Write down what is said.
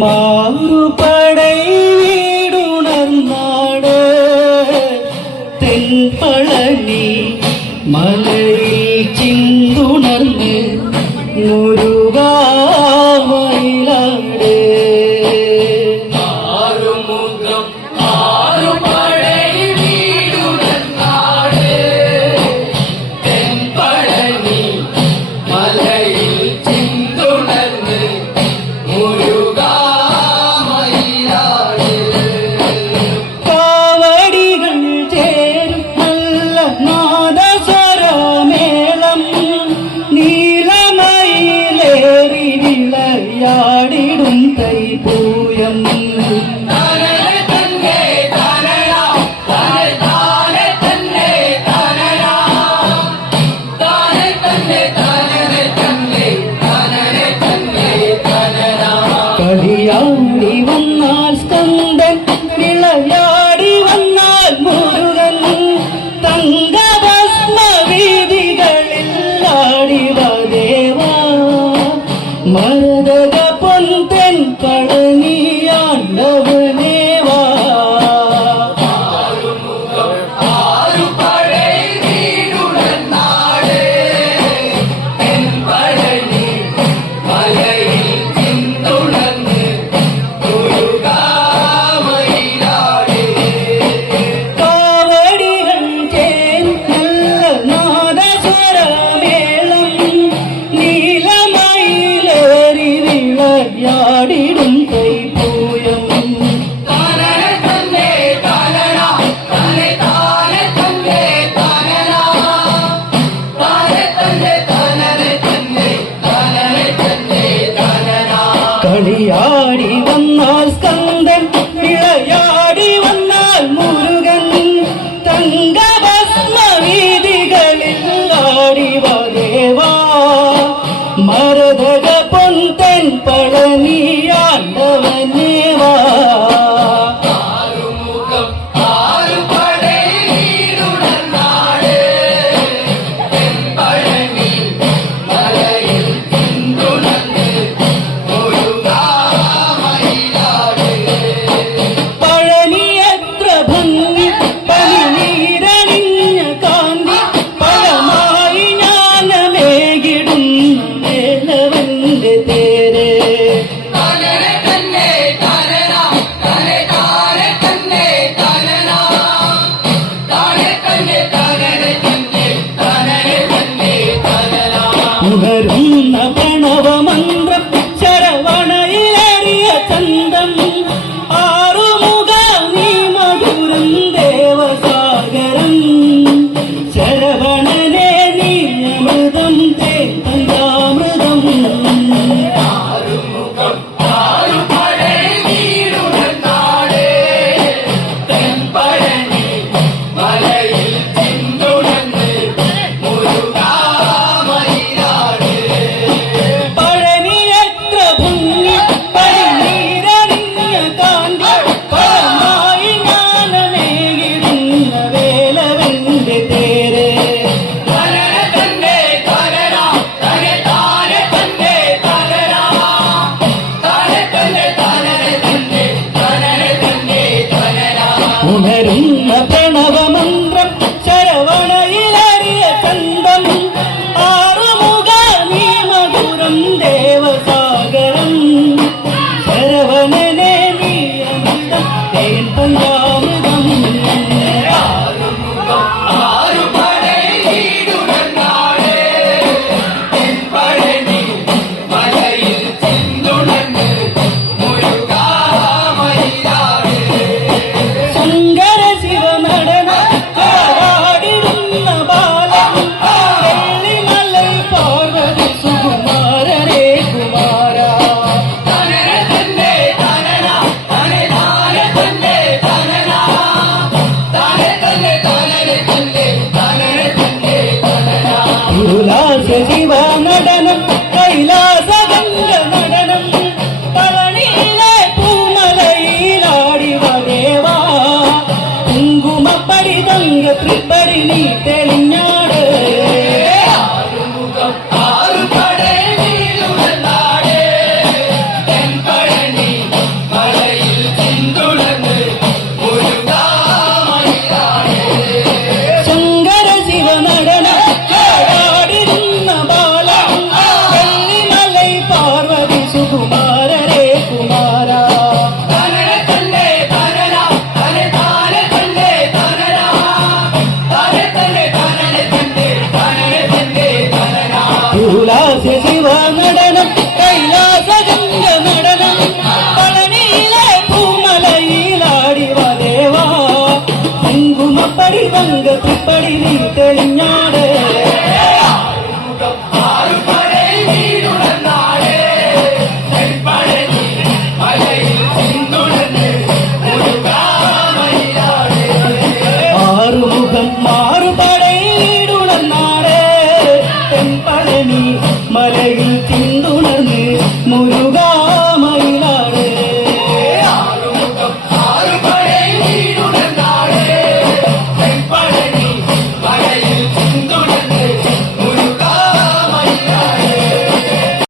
மாறுபடை வீடுணர்ந்தாடு தென்பழனி மலையில் சிந்துணர்ந்து முருகாமயிலாடு ஆறுமுகம் ஆறுபடை வீடுணர்ந்தாடு தென்பழனி மலையில் சிந்துணர்ந்து முருகாமயிலாடு காவடிகள் சேரும் நல்ல நாதஸ்வர மேளம் நீலமயிலேறி விளையாடிடும் தைப்பூயம் കളിയാടി വന്നാൽ സ്കന്ദൻ വിളയാടി വന്നാൽ മുരുകൻ തങ്കഭസ്മ വീതികളിൽ ആടിവദേവാ മരതക പൊൻതെൻ പഴനിയാണ്ടവനേവാ ஆறுபடை வீடுணர்ந்தாடு தென்பழனி மலையில் சிந்துணர்ந்து முருகாமயிலாடு காவடிகள் சேரும் நல்ல நாதஸ்வர மேளம் நீலமயிலேறி விளையாடிடும் தைப்பூயம் കളിയാടി വന്നാൽ സ്കന്ദൻ വിളയാടി വന്നാൽ മുരുകൻ തങ്കഭസ്മ വീതികളിൽ ആടിവദേവാ മരതക പൊൻതെൻ പഴനിയാണ്ടവനേവാ ஆறுமுகம் ஆறுபடை வீடுணர்ந்தாடு தென்பழனி மலையில் சிந்துணர்ந்து முருகாமயிலாடு പഴനിയത്ര ഭംഗി പനിനീരണിഞ്ഞ കാന്തി പഴമായി ജ്ഞാനമേകിടും വേലവന്റെ തേര് ഉണരുന്ന പ്രണവമന്ത്രം ശരവണയിലേറിയ ചന്തം